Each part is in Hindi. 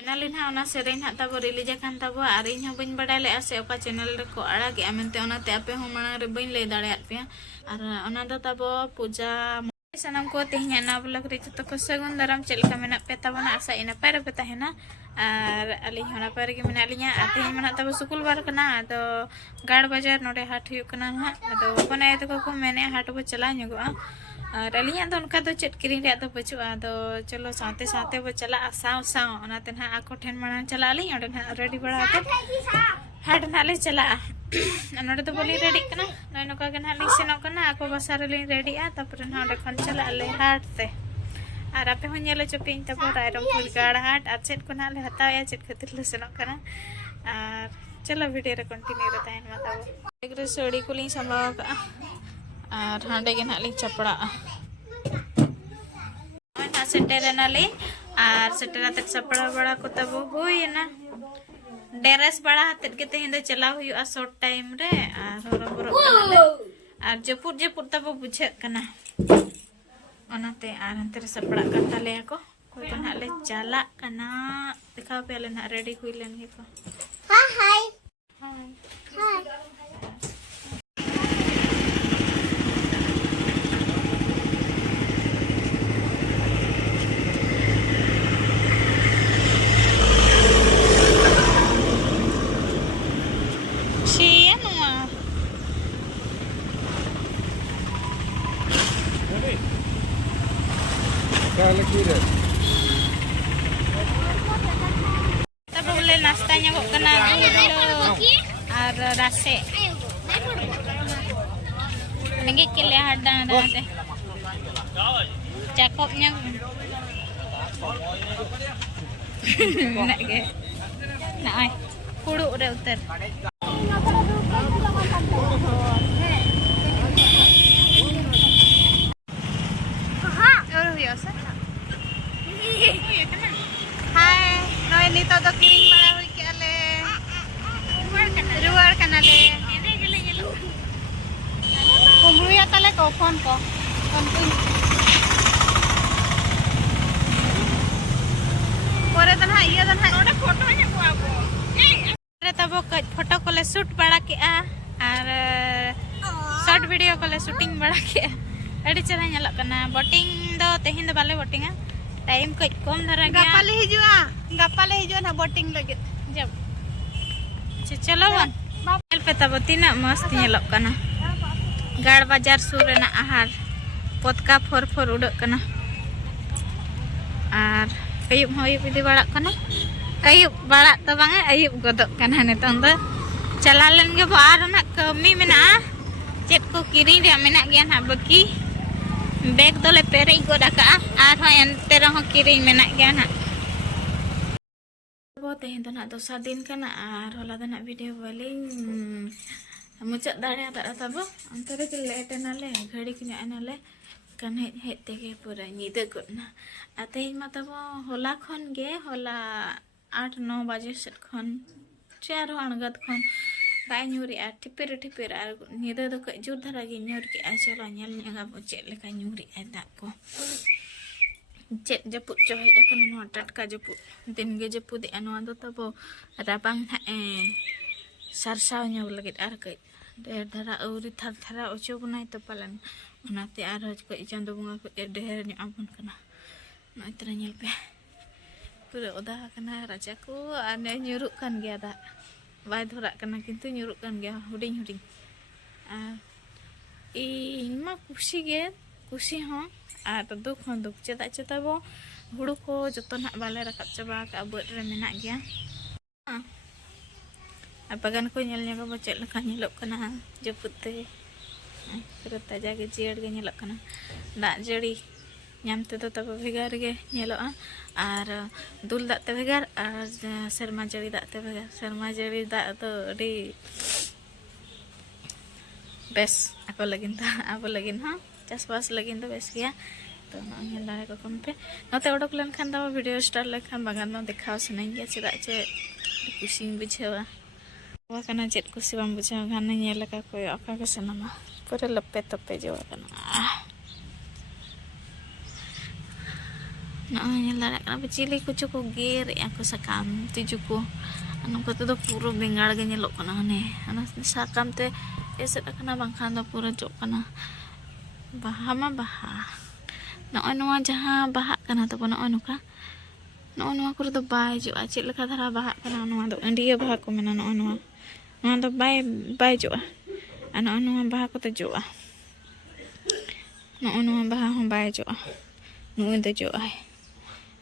Channel ini ona sering nak tabu rilis akan tabu hari ini bain badai le ase oka channel reko alag ya mente ona te ape humana re bain le dare atpia ar ona do tabu puja sanam ko tehnya na blog re to ko sagun daram chelka mena peta bana asa ina pare peta hena ar ali hona pare ge mena alinya ate mena tabu sukul bar kana ado gad bajar node hat hu kana ha ado kona eto ko mene hat bo chala nyoga और अलिया तो उनका तो चेट किरी रे तो बचुआ तो चलो साथे साथे वो चला साव साव ओनाते ना आको ठेन माना चला ली ओडे ना रेडी बड़ा तो हाट नाले चला नोडे तो बोली रेडी कना नय नका के ना ली सेनो कना आको बसार ली रेडी आ तपर ना ओडे खन चला ले हाट ते और आपे हो नेले चपिन तपर रायरमपुर गाड़ हाट आ चेट को ना ले हताया चेट खातिर ले सेनो कना और चलो वीडियो रे कंटिन्यू रे ताइन माताबो एकरे सड़ी कुली संभाव का और हांडे के नाली चपड़ा ना सेटेर नाली और सेटेर तक चपड़ा बड़ा को तब हुई ना डेरेस बड़ा हाथ के तेहिं दो चला हुई आ शॉर्ट टाइम रे और होरो और जपुर जपुर तब बुझे कना ओनाते और हंते रे चपड़ा कता ले को कोई तो नाले चला कना दिखा पे ले ना रेडी हुई लेन के को हाय हाय हाय तब बोले नाश्ता nya kok kena ar rase nengi kile hadang ada teh cakopnya nak ke nak ai kudu udah uter Hai, noy nito do kiring bala hui ke ale. Ruar kana le. Ene gele gelo. Kumru ya tale ko phone ko. Phone ko. Pore dan ha iya dan ha oda photo nya ko abo. Re tabo photo ko le shoot bada ke a ar short video ko le shooting bada ke. Adi chara nyalak kana boating do tehin do bale boating a. Time कई कम धरा गया गप्पा ले हिजुआ ना बोटिंग लगे जब अच्छा चलो वन बाल पे तब तीना मस्त नेलक कना गाड़ बाजार सुर ना आहार पतका फोर फोर उड़क कना और अयुब अयुब इदी बड़ा कना अयुब बड़ा तो बांगे अयुब गदक कना नितंग दो चला लेन गे बार ना कमी मेना चेत को किरी रे मेना गया ना बकी बैग तो ले पेरे को डका आर हो एंते रहो किरिंग मेना गया ना बहुत तेहिं तो ना दोसा दिन कना आर होला दना वीडियो बलिंग मुचाद दाड़े आता तब अंतरे के लेट नाले घड़ी किना नाले कन हे तेगे पूरा नींद गुना आतेहिं मा तब होला खन गे होला 8-9 बजे सेट खन चार अणगत खन दाई ᱧᱩᱨᱤ आ टिपेर टिपेर आ नींद दो कई जोर धरा गे ᱧᱩᱨ के आ चलो ñel ñanga बो चेत लेका ᱧᱩᱨि आ दाग को चेत जपुत चो हेज अकन नो टटका जपुत दिन गे जपुत ए नो दो तबो राबांग ना ए सरसाव ᱧव लगित आर कई ढेर धरा औरी थर थरा ओचो बनाई तो पालन ओनाते आर हज कई चांदो बुंगा को ढेर ᱧ आबन कना नो इतना ñel पे पूरा ओदा कना राजा को आ ने ᱧुरुक कान गया दा बाय धरा कना किंतु ᱧुरुक कान गया हुडिंग हुडिंग आ इमा खुशी गे खुशी हो आ तो दुख हो दुख चेदा चेता बो हुड़ू को जतो ना बाले रकब चबा का बड रे मेना गया आ बगान को नेल ᱧगा बो चेल लका नेलक कना जपुते पूरा ताजा गे जियड़ गे नेलक कना दाग जड़ी ᱧᱟᱢते तो तब भेगार गे नेलोआ और दुल दाते भेगार और शर्मा जड़ी दाते भेगार शर्मा जड़ी दा तो अडी बेस ako लगिन हाँ चासबास लगिन तो बेस गया तो नेल दारे को कम पे नोते ओडक लेन खान दा वीडियो स्टार लेखान बागान में देखाव सनाई गया चेदा चे खुशी बुझेवा वा कना चेद खुशी बाम बुझेवा गान नेल लका कोई अका के सनामा पूरे लपे तपे जेवा कना Nggak nyala kenapa cili kucu ko gear aku sakam tuju ko anu ko to puro bengal ge nyelok kana ne ana sakam te eset kana bangkan do puro jok kana baha ma baha noa jaha baha kana to noa nuka noa ko do bai jo acil leka dhara baha kana noa do dia baha ko mena noa do bai jo noa baha ko to jo noa baha hon bai jo noa do jo ai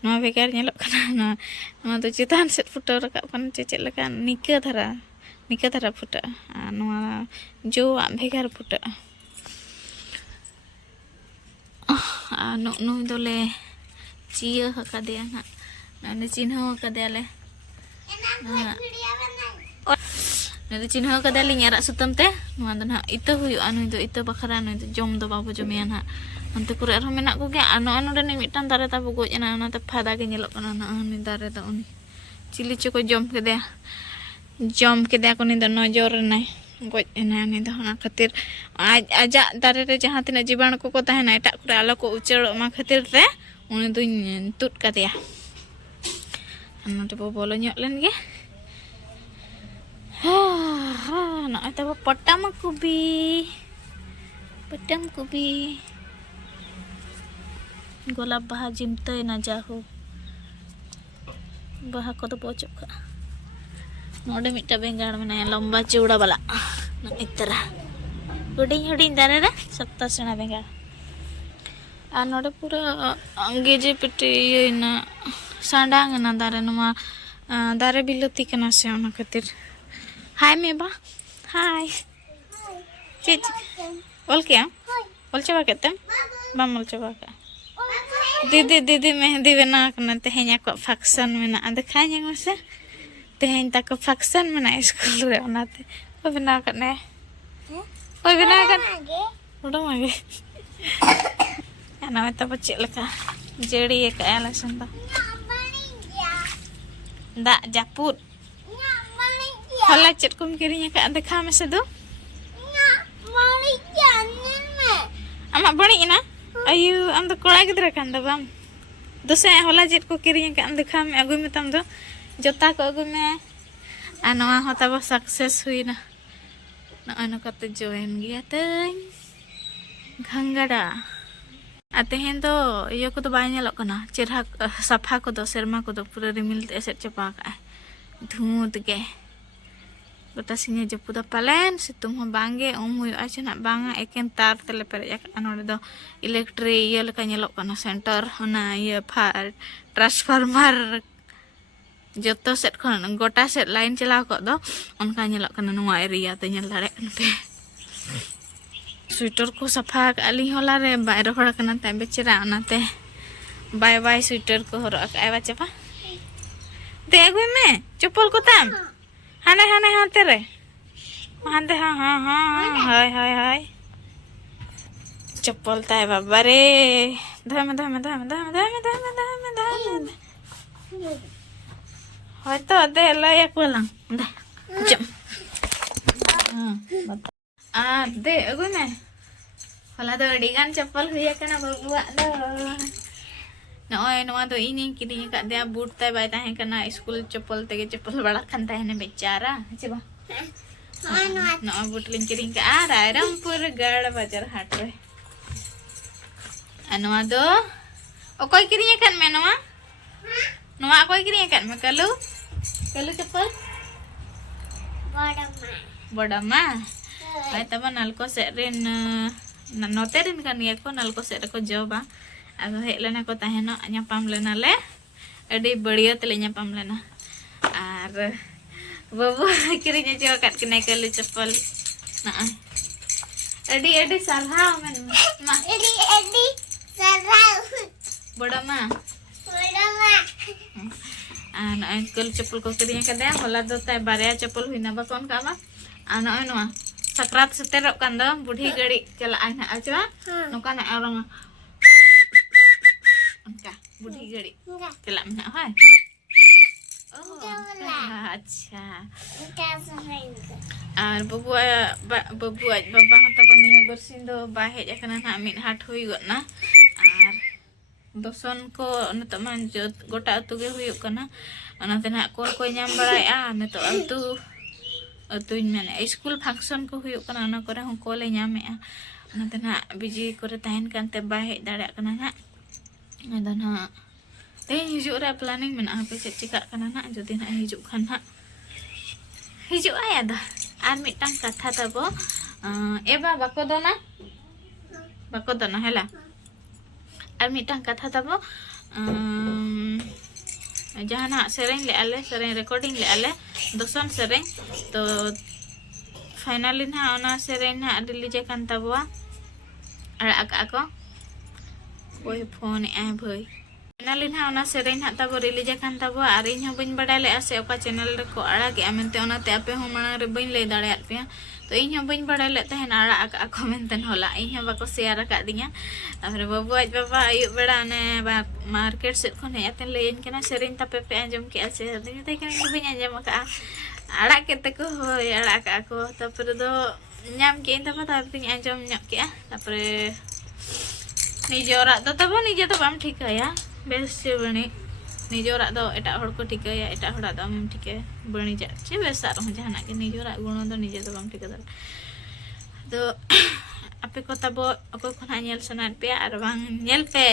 noa begar nyelok kana noa do chitan set futo rakap kan cecek leka nika dhara futa noa jo begar futa no dole chia hakadea na na chinho kadea le na chinho kadea le nyara sutam te noa do na ito huyu anu do ito bakara no jom do babu jomian ha ante kure arho menak ko ge anu dan mitan dare ta bugo ena na ta phada ge nyelok kana na ani dare ta uni cili choko jom kedea ko ni do nojor nai goj ena ni do na khatir aja dare re jaha tina jiban ko tahena eta kure alo ko ucerok ma khatir te uni do tut kadea anu te bolo nyok len ge na eta potam kubi golap baha jimte na jahu baha ko do bocok ka node mitta bengal mena lomba cheuda bala na itara huding dare re sapta sena bengal node pura angeje pete na sandang na dare numa dare biloti kana se ona khatir hai meba hai chichi ol kya ol chaba ketem bam ol chaba ka दीदी मेहंदी बना करना तेहन को फंक्शन में दिखाएंगे मुझसे तेहन तक फंक्शन में स्कूल रे बनाते कोई बना करने उड़ा मांगे ना तो बच्चे लगा जेड़ी एक आला संदा दा जापुर हला चट कुम किरिnya ka देखा में से दो amak bani ina ayu am do kora gidra kan da bam dose hola jet ko kirinya kan dekha me agu me tam do jota ko agu me anoa hota ba success huina na ano ka to join gya teñ घंगड़ा atehen do iyo ko do bai nyelok kana cherha safa ko do serma ko do pura rimil eset chapa ka dhut ge gota sinya japuda palen situm ho bange huyu acha banga eken tar tele per yak anode do electric ye leka nyelok kana center ona ye transformer joto set kon gota set lain chala ko do onka nyelok kana noa area te nyel dare pe sweater ko safa ali hola re bairo hora kana ta bechera onate bye sweater ko horo ak ai bacha pa de agui me chopol ko tam hane hante re hante ha hai चप्पल ताय बाबा रे धम होतो दे लया कोlang दे जम दे अगु ने होला दो डिगान चप्पल हुया kana babuak do noy noa do ini kini ka dia boot tay bai tahe kana school chappal tege chappal bala kan tahe ne becara coba noa boot lin kiring ka Rampur Gad Bazar hat re noa do okoy kiring kan me noa okoy kiring kan me kalu chappal bodama ay tama nalko serin noterin kan ya ko nalko ser ko joba ado hek lena ko taheno nyapam lena le adi बढ़िया tele nyapam lena ar babu kirinya jokat kena kalu chappal na adi sarhau men ma adi sarhau bodama ana kalu chappal ko kirinya kada hola do tay barya chappal huina ba kon ka ba ana noa sakrat seterok kan do budhi gadi chala ana aja noka na orang angka budhi gadi chala na hai अच्छा और बबुआ बाबा हता बनिया बरसिन दो बाहे jakana na min hat hui got na ar दोसन को नितोग मा गोटा अतु गे हुयुग कना ओनाते ना कॉल को नाम बड़ाया नितोग अतुñ मेने स्कूल फंक्शन को हुयुग कना ओना करे हूं कॉल नामेआ ओनाते ना बिजी करे तहन कानते बाय हेज दाड़े कना ना अदो ना तेज हिजुग रे प्लानिंग मेना पे चेक चिका कना ना जदि ना हिजुग खान ना हिजुग आय अदो आर मिटांग कथा तबो एबा बाको दोना हेला और मिटांग कथा तबो जहाना सेरेंग ले आले सेरेंग रिकॉर्डिंग ले आले दोसन सेरेंग तो फाइनली ना ओना सेरेंग ना रिलीज कान तबवा अड़ा का को कोई फोन ए भई फाइनली ना ओना सेरेंग ना तबो रिलीज कान तबवा और इन हो बइन बड़ा ले आसे ओका चैनल रे को अड़ा के मेनते ओनाते आपे हो मांग रे बइन ले दाड़े पे तो इन हो बइन बड़ा ले तहन अड़ा का कमेंटन होला इन हो बाको शेयर का दिया और बाबू आज बाबा आयु बेड़ा ने मार्केट से खन हेतन लेन केना सेरेंग तपे पे अंजम के आसे दिने ते केन बइन अंजम का अड़ा केते को होय अड़ा का को तपर दो नाम के तबा तब अंजम न्य के तपरे निजोरा तब निजे तो बाम ठिकाया बेस बणी निजोरा दो एटा हड़ को ठिकाया एटा हड़ा दो हम ठिके बणी जा चे बेसार हो जहाना के निजोरा गुण दो निजे तो बाम ठिका तो आपे को तब अकोय खना नेल सनात पे आर बांग नेल पे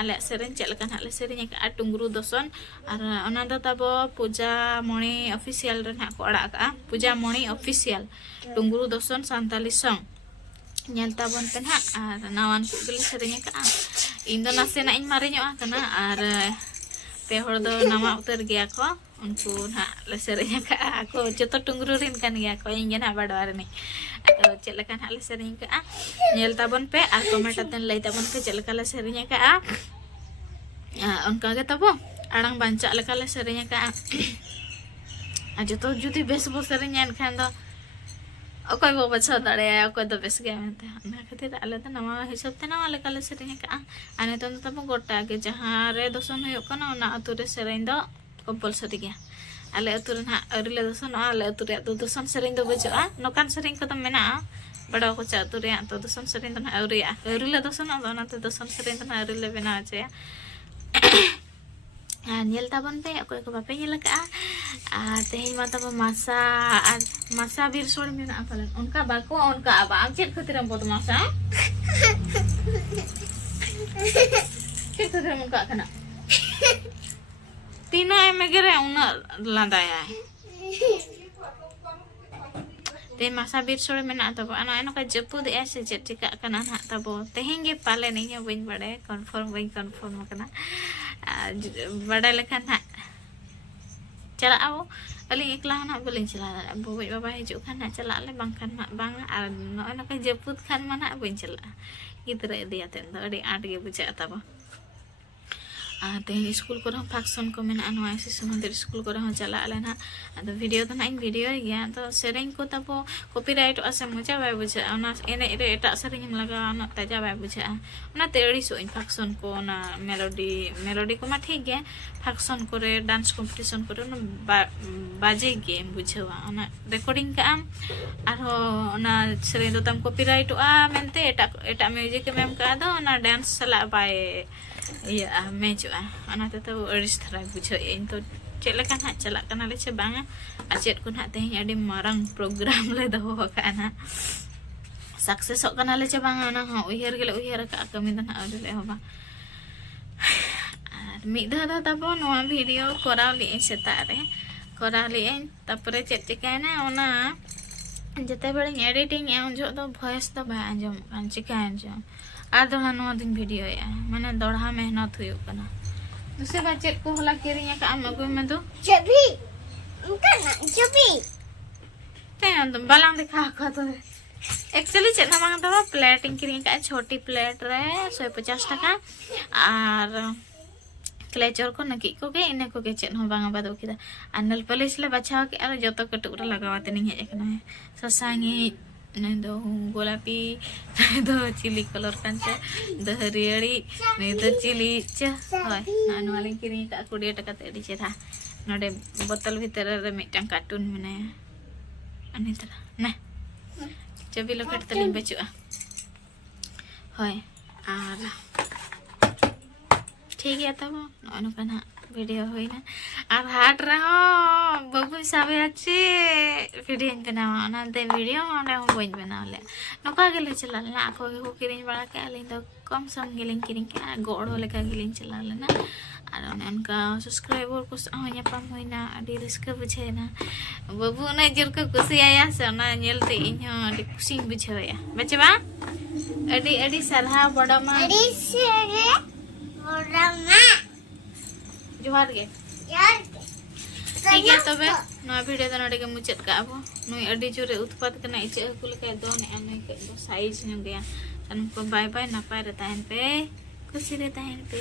आले सेरेन चेल का नाले सेरेन का टुंगरू दोसन और ओना दो तब पूजा मणि ऑफिशियल रे ना को अड़ा का पूजा मणि ऑफिशियल टुंगरू दोसन सांताली सॉन्ग नेल ताबन पे ना और नावान को गले सेरेन का इन दो नासे ना इन मारे ᱧᱚᱜ आकना और पे हड़ दो नामा उतर गया को उनको ना ले सेरेन का को जतो टुंगरू रिन कान गया को इन ना बाडवार ने तो चलका ना ले सेरेन का नेल ताबन पे और कमेंट अतन लई ताबन पे चलका ले सेरेन का उनका गे तबो अड़ांग बांचा लका ले सेरेन का जतो जुदी बेस बो सेरेन खान दो अकोय बो बचा दाड़े अकोय दो बेस गे मेनते ना खातिर आले तो नवा हिसाब ते नवा लका ले सेरेन का आने तो तब गोटा के जहां रे दोसन हुयो कना ओना अतु रे सेरेन दो कंपलसरी गया आले अतु रे ना अरिले दोसन आले अतु रे दो दोसन सेरेन दो बजुआ नोकान सेरेन को तो मेना बड़ा को चा अतु रे तो दोसन सेरेन तो ना अरिले दोसन ओना ते दोसन सेरेन तो ना अरिले बेना चे नेल ताबन पे अकोय को बापे नेल का तेहें मा तब मासा बीर सोड़ में ना पालन उनका बाको उनका अब आम चेक खतिर हम बदमाशा चेक खतिर उनका कना तीना में गिरे उना लांदाया ते मासा बीर सोड़ में ना तब अना एनो का जपुद ऐसे चिका कना ना तब तेहें गे पाले नहीं है बइन बड़े कंफर्म कना बड़ा लेखा ना चला आओ अली एकला ना बोलिं चला बोबई बाबा हिजु खान ना चला ले बांखान ना बांगा आर नय नका जपुत खान मा ना बइन चला गिदरा दियाते अडी आट गे बुझा तब तेहें स्कूल को फंक्शन को मेना नवा शिशु मंदिर स्कूल को चला ले ना अद वीडियो तो ना इन वीडियो गया तो सेरेंग को तब कॉपीराइट असे मजा बाय बुझा ओना एने रे एटा सेरेंग लगा ना ताजा बाय बुझा ओना तेड़ी सो इन फंक्शन को ना मेलोडी को मा ठीक गया फंक्शन करे डांस कंपटीशन करे ना बाजे गे बुझावा ओना रिकॉर्डिंग का आम आर ओना सेरेंग तो तम कॉपीराइट आ मेनते एटा म्यूजिक मेम का दो ओना डांस सला bye iya meja anak itu harus terang bujuk itu celaka nak celak karena leceh banget acet kun hati ada marang program le dah kana sukses sok karena leceh banget anak uhir gila uhir kak kami tanah ada le apa mid dah tapi nuan video korau liin setare korau liin tapi cet cikana ona jete bering editing yang unjuk tu voice tu banjom kan cikan jom आर दोड़ा नो दिन वीडियो या माने दोड़ा मेहनत हुयो कना दूसरे बात चेक को होला केरिया का हम अगु में तो जबी उनका ना जबी ते तुम बालांग दिखा का तो एक्चुअली चेक ना मांगता था प्लेटिंग केरिया का छोटी प्लेट रे 150 टका और क्लेचर को नकी को के इने को के चेक हो बांगा बादो किदा अनल पुलिस ले बचाव के अरे जतो कटुक लगावाते नहीं है एकना ससांगी नहीं तो गोलापी नहीं तो चिली कलर कांचे द हरियरी नहीं तो चिली होय नान वाले किरी का 20 टका ते डी चेरा नडे बोतल भीतर रे मिटन कार्टून मने अनि तरा ना चबी लोकेट तलिन बचुआ होय आर ठीक है तब नौका वीडियो होना और हाट रहा बाबू साबे अच्छे वीडियो बनावा वीडियो बी बनाव ले नौका गेले चला लेना आको को किरिंग बड़ा के अलिंग दो कम सम गेलिंग किरिंग के गड़ो लेका गेलिंग चला लेना और उनका सब्सक्राइबर को ᱧᱟᱯᱟᱢ होइना अडी रस्का बुझेना बाबू ना जोर को कुसियाया से ना नेलते इन अडी खुशी बुझाया बच्चे बा अडी अडी सरहा बड़मा अडी सेरे बड़मा जोहार गे ठीक है तबे ना वीडियो तो नडे के मुचाद का अब नुई अडी जोरे उत्पाद कना इचे हकु लेका दो ने नुई के दो साइज न गया तन को बाय बाय नपाय रे ताहन पे खुशी रे ताहन पे।